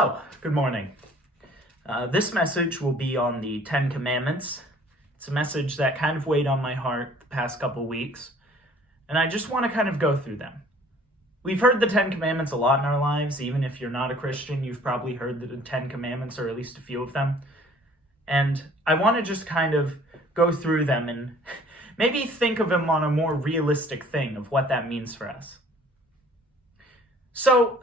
Hello, good morning. This message will be on the 10 Commandments. It's a message that kind of weighed on my heart the past couple weeks, and I just want to kind of go through them. We've heard the 10 Commandments a lot in our lives. Even if you're not a Christian, you've probably heard the 10 Commandments, or at least a few of them. And I want to just kind of go through them and maybe think of them on a more realistic thing of what that means for us. So,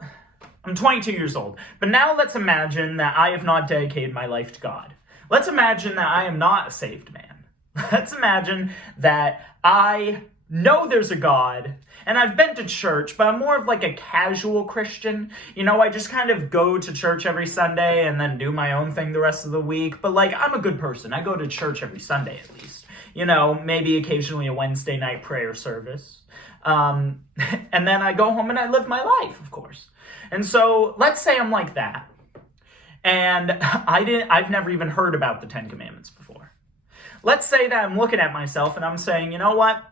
I'm 22 years old, but now let's imagine that I have not dedicated my life to God. Let's imagine that I am not a saved man. Let's imagine that I know there's a God, and I've been to church, but I'm more of like a casual Christian. You know, I just kind of go to church every Sunday and then do my own thing the rest of the week. But like, I'm a good person. I go to church every Sunday at least. You know, maybe occasionally a Wednesday night prayer service. And then I go home and I live my life, of course. And so let's say I'm like that. And I've never even heard about the 10 Commandments before. Let's say that I'm looking at myself and I'm saying, you know what?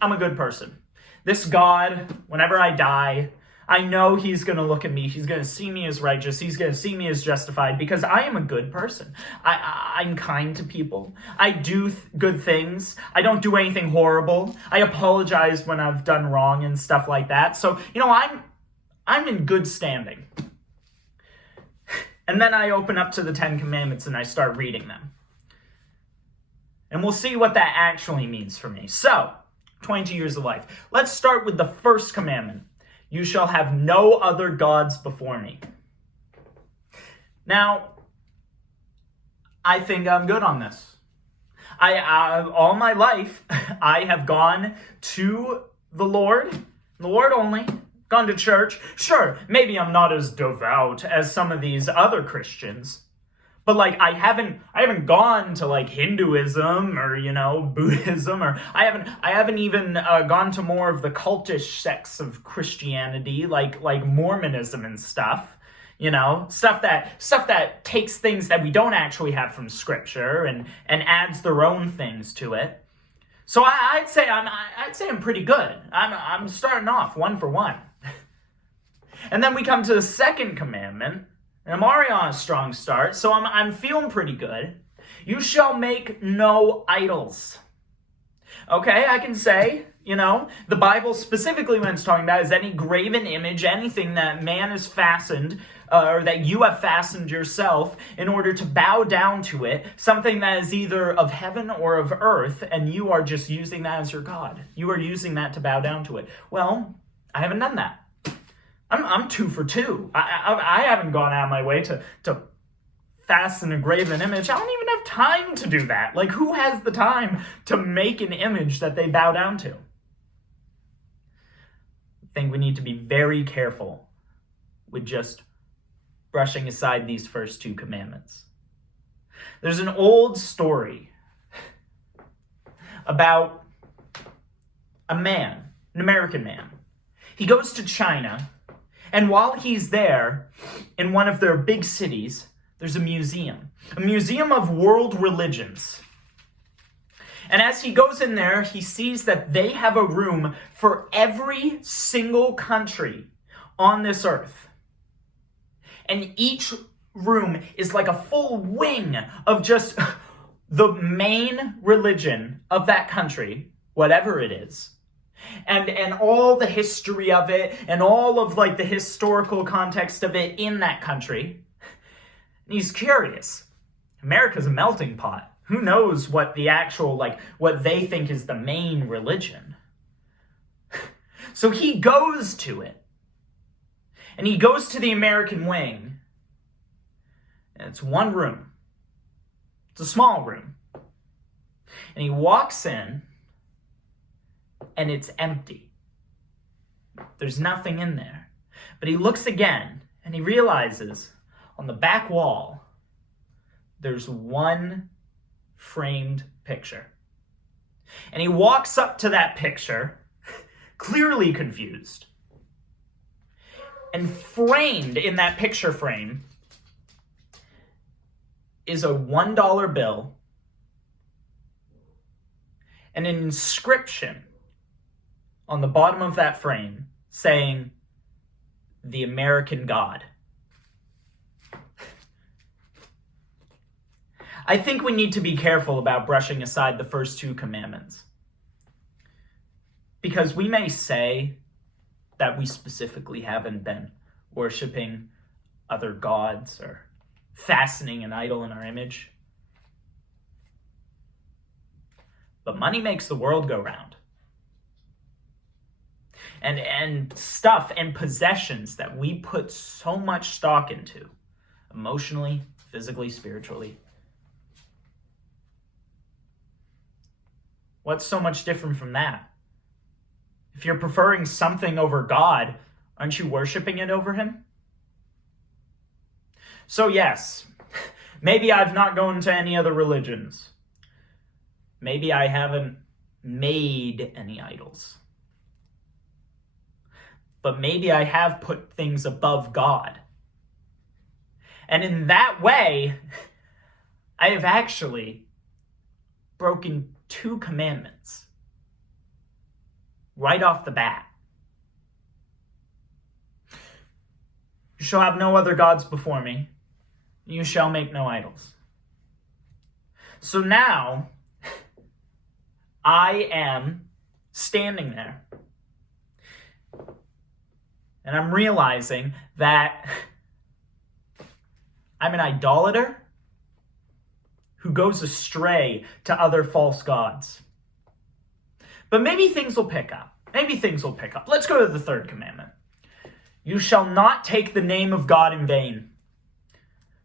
I'm a good person. This God, whenever I die, I know he's going to look at me. He's going to see me as righteous. He's going to see me as justified because I am a good person. I'm kind to people. I do good things. I don't do anything horrible. I apologize when I've done wrong and stuff like that. So, you know, I'm in good standing. And then I open up to the 10 Commandments and I start reading them. And we'll see what that actually means for me. So, 22 years of life. Let's start with the first commandment. You shall have no other gods before me. Now, I think I'm good on this. All my life, I have gone to the Lord only, gone to church. Sure, maybe I'm not as devout as some of these other Christians, but like I haven't gone to like Hinduism or, you know, Buddhism, or I haven't even gone to more of the cultish sects of Christianity, like Mormonism and stuff. You know, stuff that takes things that we don't actually have from Scripture and adds their own things to it. So I'd say I'm pretty good. I'm starting off 1 for 1. And then we come to the second commandment. And I'm already on a strong start, so I'm feeling pretty good. You shall make no idols. Okay, I can say, you know, the Bible specifically when it's talking about is any graven image, anything that man has fastened, or that you have fastened yourself in order to bow down to it, something that is either of heaven or of earth, and you are just using that as your God. You are using that to bow down to it. Well, I haven't done that. I'm 2 for 2. I haven't gone out of my way to fasten a graven image. I don't even have time to do that. Like, who has the time to make an image that they bow down to? I think we need to be very careful with just brushing aside these first 2 commandments. There's an old story about a man, an American man. He goes to China. And while he's there, in one of their big cities, there's a museum of world religions. And as he goes in there, he sees that they have a room for every single country on this earth. And each room is like a full wing of just the main religion of that country, whatever it is. And all the history of it, and all of like the historical context of it in that country. And he's curious. America's a melting pot. Who knows what the actual, like, what they think is the main religion? So he goes to it. And he goes to the American wing. And it's one room. It's a small room. And he walks in. And it's empty. There's nothing in there. But he looks again, and he realizes on the back wall, there's one framed picture. And he walks up to that picture, clearly confused. And framed in that picture frame is a $1 bill and an inscription on the bottom of that frame saying, "The American God." I think we need to be careful about brushing aside the first two commandments. Because we may say that we specifically haven't been worshiping other gods or fastening an idol in our image. But money makes the world go round. And stuff and possessions that we put so much stock into, emotionally, physically, spiritually. What's so much different from that? If you're preferring something over God, aren't you worshiping it over him? So yes, maybe I've not gone to any other religions. Maybe I haven't made any idols. But maybe I have put things above God. And in that way, I have actually broken 2 commandments right off the bat. You shall have no other gods before me. You shall make no idols. So now, I am standing there. And I'm realizing that I'm an idolater who goes astray to other false gods. But maybe things will pick up. Let's go to the 3rd commandment. You shall not take the name of God in vain.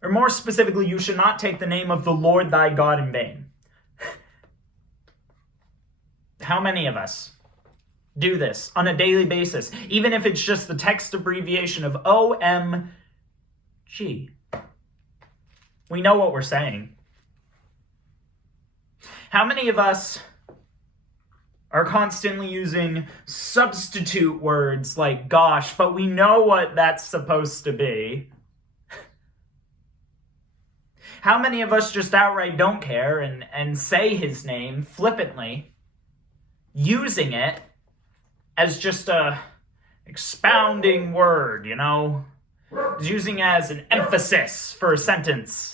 Or more specifically, you shall not take the name of the Lord thy God in vain. How many of us do this on a daily basis, even if it's just the text abbreviation of OMG? We know what we're saying. How many of us are constantly using substitute words like gosh, but we know what that's supposed to be? How many of us just outright don't care and say his name flippantly, using it as just a expounding word, using it as an emphasis for a sentence?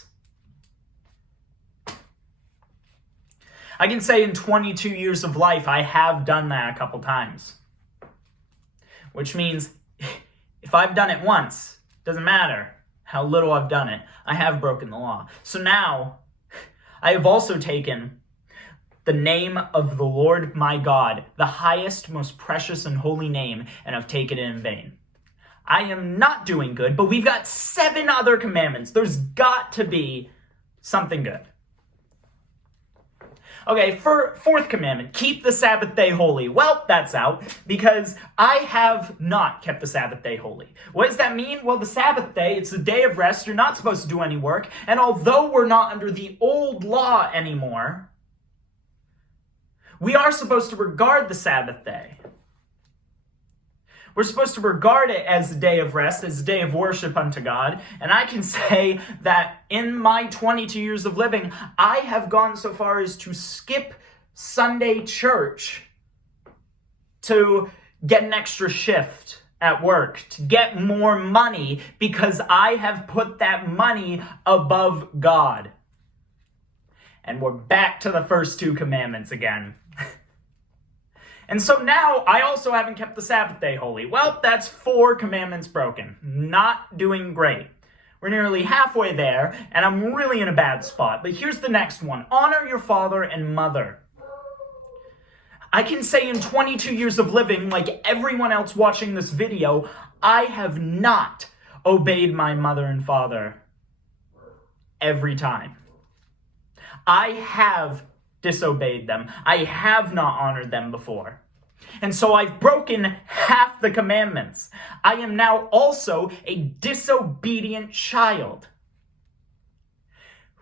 I can say in 22 years of life, I have done that a couple times. Which means if I've done it once, doesn't matter how little I've done it, I have broken the law. So now, I have also taken the name of the Lord my God, the highest, most precious and holy name, and I've taken it in vain. I am not doing good, but we've got 7 other commandments. There's got to be something good. Okay, for 4th commandment, keep the Sabbath day holy. Well, that's out, because I have not kept the Sabbath day holy. What does that mean? Well, the Sabbath day, it's a day of rest. You're not supposed to do any work. And although we're not under the old law anymore, we are supposed to regard the Sabbath day. We're supposed to regard it as a day of rest, as a day of worship unto God. And I can say that in my 22 years of living, I have gone so far as to skip Sunday church to get an extra shift at work, to get more money, because I have put that money above God. And we're back to the first 2 commandments again. And so now I also haven't kept the Sabbath day holy. Well, that's 4 commandments broken. Not doing great. We're nearly halfway there, and I'm really in a bad spot. But here's the next one. Honor your father and mother. I can say in 22 years of living, like everyone else watching this video, I have not obeyed my mother and father every time. I have disobeyed them. I have not honored them before. And so I've broken half the commandments. I am now also a disobedient child.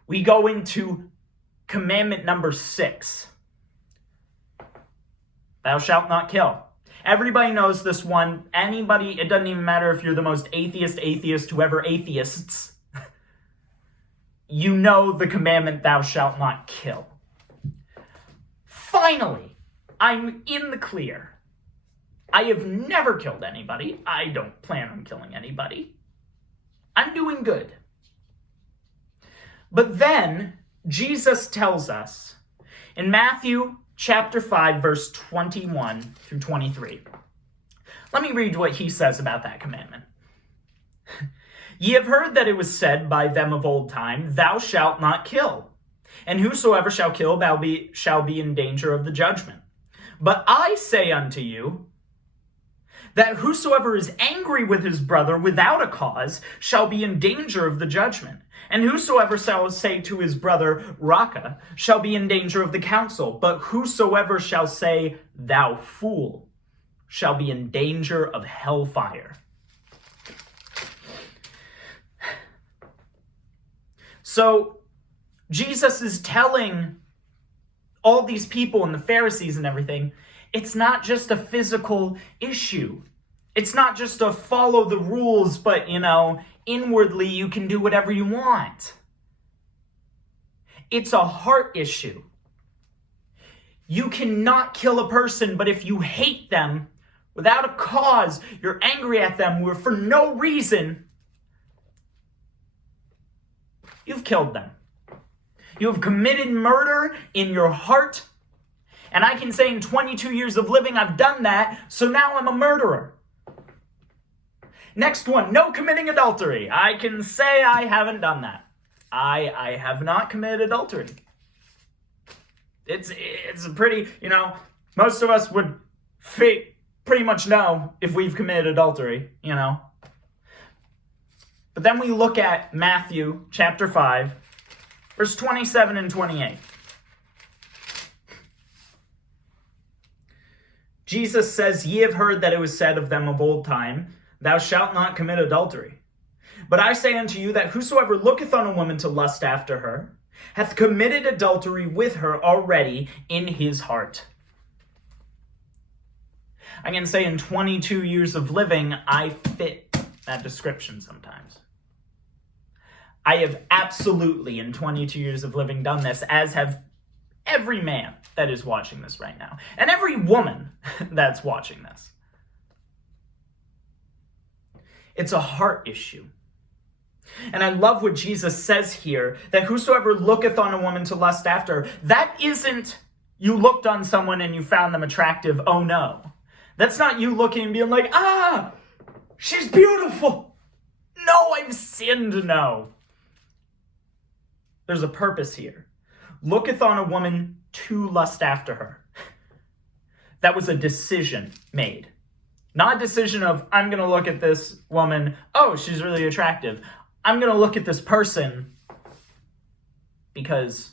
We go into commandment number 6. Thou shalt not kill. Everybody knows this one. Anybody, it doesn't even matter if you're the most atheist, whoever atheists, you know the commandment, thou shalt not kill. Finally, I'm in the clear. I have never killed anybody. I don't plan on killing anybody. I'm doing good. But then, Jesus tells us in Matthew chapter 5, verse 21 through 23. Let me read what he says about that commandment. Ye have heard that it was said by them of old time, Thou shalt not kill, and whosoever shall kill shall be in danger of the judgment. But I say unto you, that whosoever is angry with his brother without a cause shall be in danger of the judgment. And whosoever shall say to his brother, Raca, shall be in danger of the council. But whosoever shall say, Thou fool, shall be in danger of hellfire. So, Jesus is telling all these people and the Pharisees and everything, it's not just a physical issue. It's not just a follow the rules, but, inwardly you can do whatever you want. It's a heart issue. You cannot kill a person, but if you hate them without a cause, you're angry at them for no reason, you've killed them. You have committed murder in your heart. And I can say in 22 years of living, I've done that, so now I'm a murderer. Next one, no committing adultery. I can say I haven't done that. I have not committed adultery. It's a pretty, most of us would pretty much know if we've committed adultery, But then we look at Matthew chapter 5, verse 27 and 28. Jesus says, Ye have heard that it was said of them of old time, Thou shalt not commit adultery. But I say unto you that whosoever looketh on a woman to lust after her, hath committed adultery with her already in his heart. I can say in 22 years of living, I fit that description sometimes. I have absolutely, in 22 years of living, done this, as have every man that is watching this right now, and every woman that's watching this. It's a heart issue. And I love what Jesus says here, that whosoever looketh on a woman to lust after, that isn't you looked on someone and you found them attractive, oh no. That's not you looking and being like, she's beautiful. No, I've sinned, no. There's a purpose here. Looketh on a woman to lust after her. That was a decision made. Not a decision of, I'm going to look at this woman, oh, she's really attractive. I'm going to look at this person because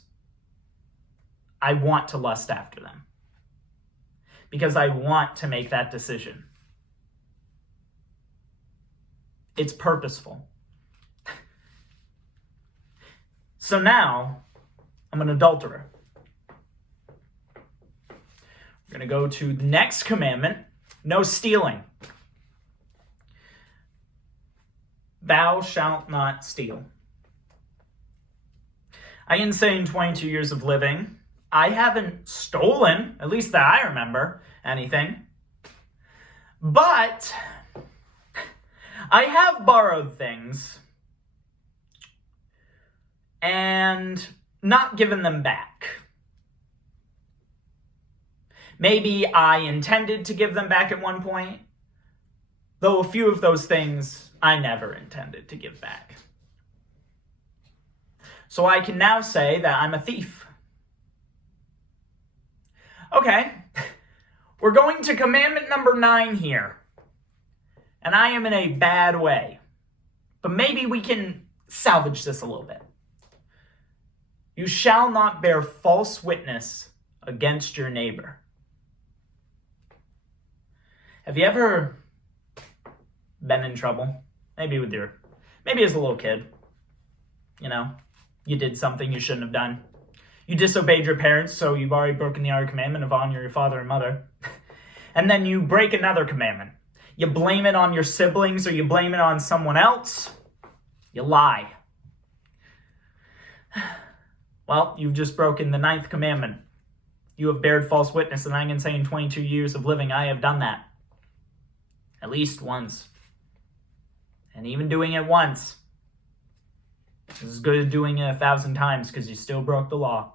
I want to lust after them. Because I want to make that decision. It's purposeful. So now, I'm an adulterer. We're going to go to the next commandment. No stealing. Thou shalt not steal. I can say in 22 years of living, I haven't stolen, at least that I remember, anything. But I have borrowed things and not given them back. Maybe I intended to give them back at one point, though a few of those things I never intended to give back. So I can now say that I'm a thief. Okay, we're going to commandment number 9 here. And I am in a bad way. But maybe we can salvage this a little bit. You shall not bear false witness against your neighbor. Have you ever been in trouble? Maybe as a little kid. You did something you shouldn't have done. You disobeyed your parents, so you've already broken the other commandment of honor your father and mother. And then you break another commandment. You blame it on your siblings or you blame it on someone else. You lie. Well, you've just broken the 9th commandment. You have bared false witness, and I can say in 22 years of living, I have done that. At least once. And even doing it once, It's as good as doing it 1,000 times because you still broke the law.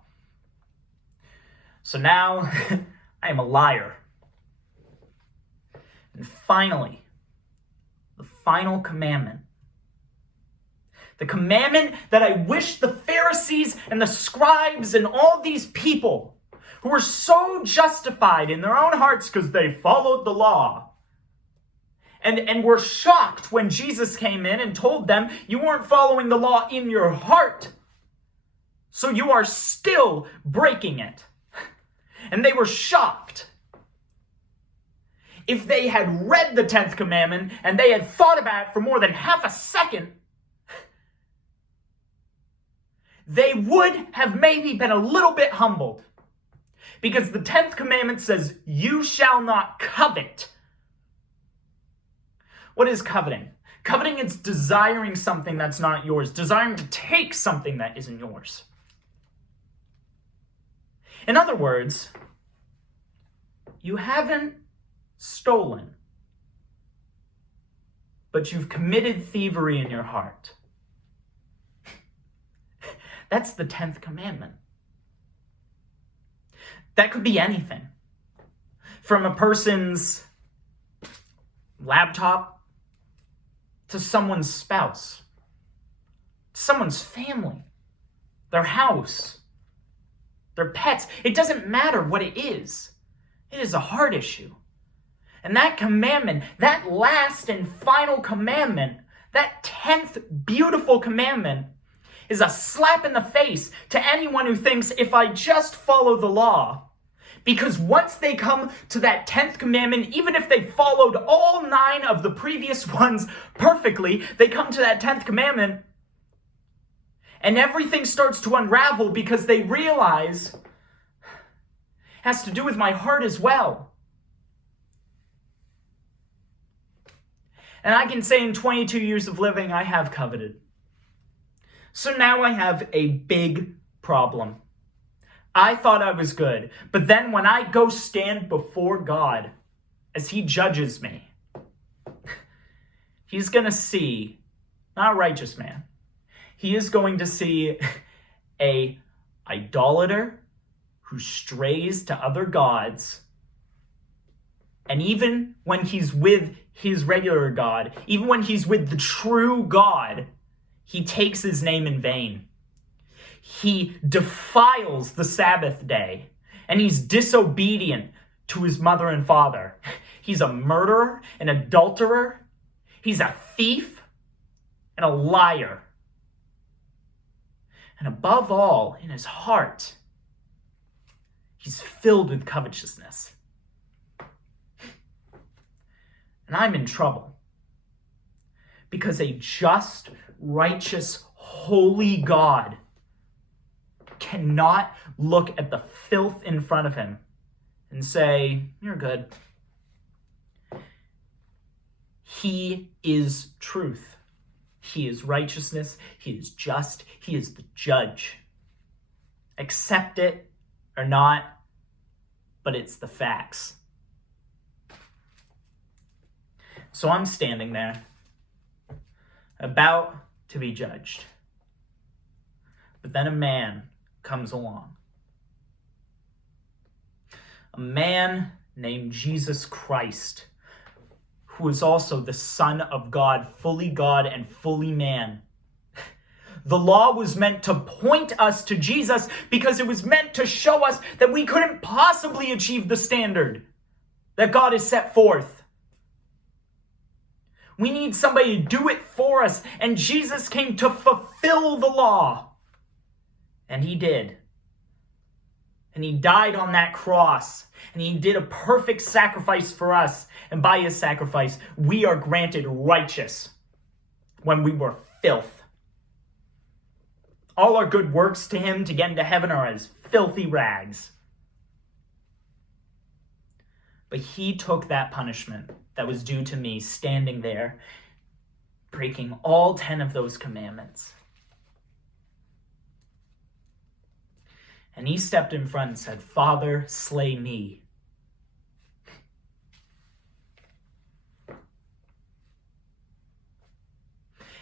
So now I am a liar. And finally, the final commandment. The commandment that I wish the Pharisees and the scribes and all these people who were so justified in their own hearts because they followed the law and were shocked when Jesus came in and told them you weren't following the law in your heart, so you are still breaking it. And they were shocked. If they had read the 10th commandment and they had thought about it for more than half a second, they would have maybe been a little bit humbled. Because the 10th commandment says, you shall not covet. What is coveting? Coveting is desiring something that's not yours, desiring to take something that isn't yours. In other words, you haven't stolen, but you've committed thievery in your heart. That's the 10th commandment. That could be anything. From a person's laptop to someone's spouse, someone's family, their house, their pets. It doesn't matter what it is. It is a heart issue. And that commandment, that last and final commandment, that 10th beautiful commandment, is a slap in the face to anyone who thinks if I just follow the law. Because once they come to that 10th commandment, even if they followed all 9 of the previous ones perfectly, they come to that 10th commandment and everything starts to unravel because they realize it has to do with my heart as well. And I can say in 22 years of living, I have coveted. So now I have a big problem. I thought I was good, but then when I go stand before God as he judges me, he's going to see, not a righteous man, he is going to see a idolater who strays to other gods. And even when he's with his regular God, even when he's with the true God, he takes his name in vain. He defiles the Sabbath day, and he's disobedient to his mother and father. He's a murderer, an adulterer, he's a thief, and a liar. And above all, in his heart, he's filled with covetousness. And I'm in trouble. Because a just, righteous, holy God cannot look at the filth in front of him and say, you're good. He is truth. He is righteousness. He is just. He is the judge. Accept it or not, but it's the facts. So I'm standing there, about to be judged. But then a man comes along. A man named Jesus Christ, who is also the Son of God and fully man. The law was meant to point us to Jesus because it was meant to show us that we couldn't possibly achieve the standard that God has set forth. We need somebody to do it for us, and Jesus came to fulfill the law. And he did. And he died on that cross, and he did a perfect sacrifice for us. And by his sacrifice, we are granted righteous when we were filth. All our good works to him to get into heaven are as filthy rags. But he took that punishment that was due to me standing there, breaking all 10 of those commandments. And he stepped in front and said, Father, slay me.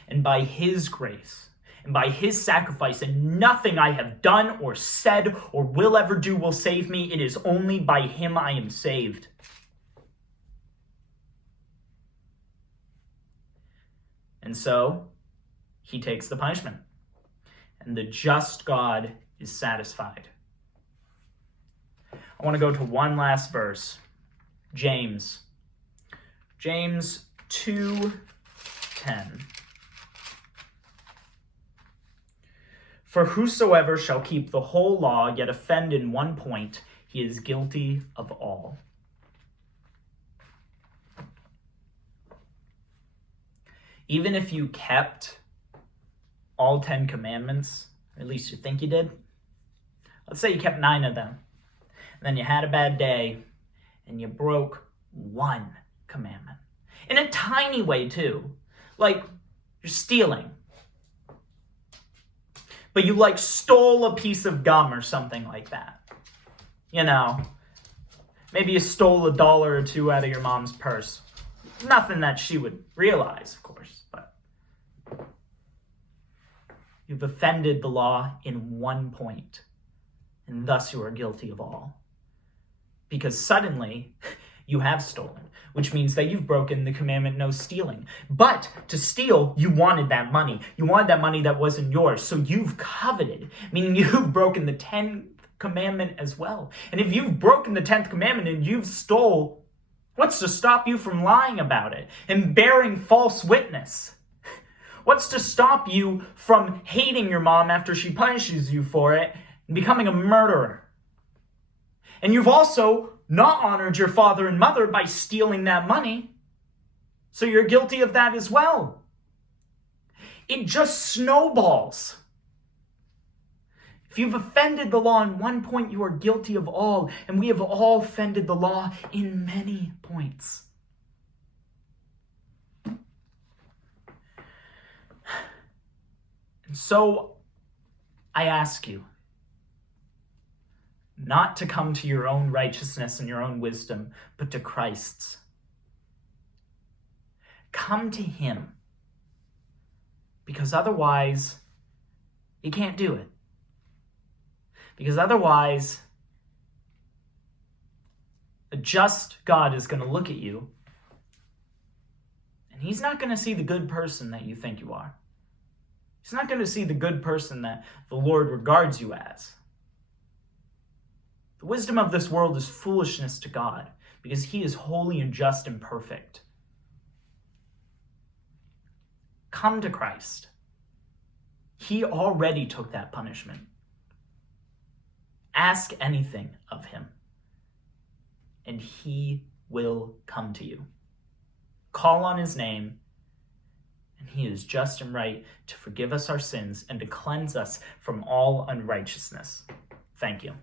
And by his grace and by his sacrifice, and nothing I have done or said or will ever do will save me. It is only by him I am saved. And so, he takes the punishment, and the just God is satisfied. I want to go to one last verse. James 2:10. For whosoever shall keep the whole law, yet offend in one point, he is guilty of all. Even if you kept all 10 commandments, or at least you think you did, let's say you kept 9 of them, and then you had a bad day, and you broke one commandment. In a tiny way, too. Like, you're stealing. But you, stole a piece of gum or something like that. You know, maybe you stole $1 or $2 out of your mom's purse. Nothing that she would realize, of course, but you've offended the law in one point, and thus you are guilty of all. Because suddenly, you have stolen, which means that you've broken the commandment, no stealing. But to steal, you wanted that money. You wanted that money that wasn't yours. So you've coveted, meaning you've broken the 10th commandment as well. And if you've broken the 10th commandment and you've stole, what's to stop you from lying about it and bearing false witness? What's to stop you from hating your mom after she punishes you for it and becoming a murderer? And you've also not honored your father and mother by stealing that money. So you're guilty of that as well. It just snowballs. If you've offended the law in one point, you are guilty of all. And we have all offended the law in many points. And so I ask you, not to come to your own righteousness and your own wisdom, but to Christ's. Come to him, because otherwise you can't do it. Because otherwise, a just God is going to look at you, and he's not going to see the good person that you think you are. He's not going to see the good person that the Lord regards you as. The wisdom of this world is foolishness to God, because he is holy and just and perfect. Come to Christ. He already took that punishment. Ask anything of him, and he will come to you. Call on his name, and he is just and right to forgive us our sins and to cleanse us from all unrighteousness. Thank you.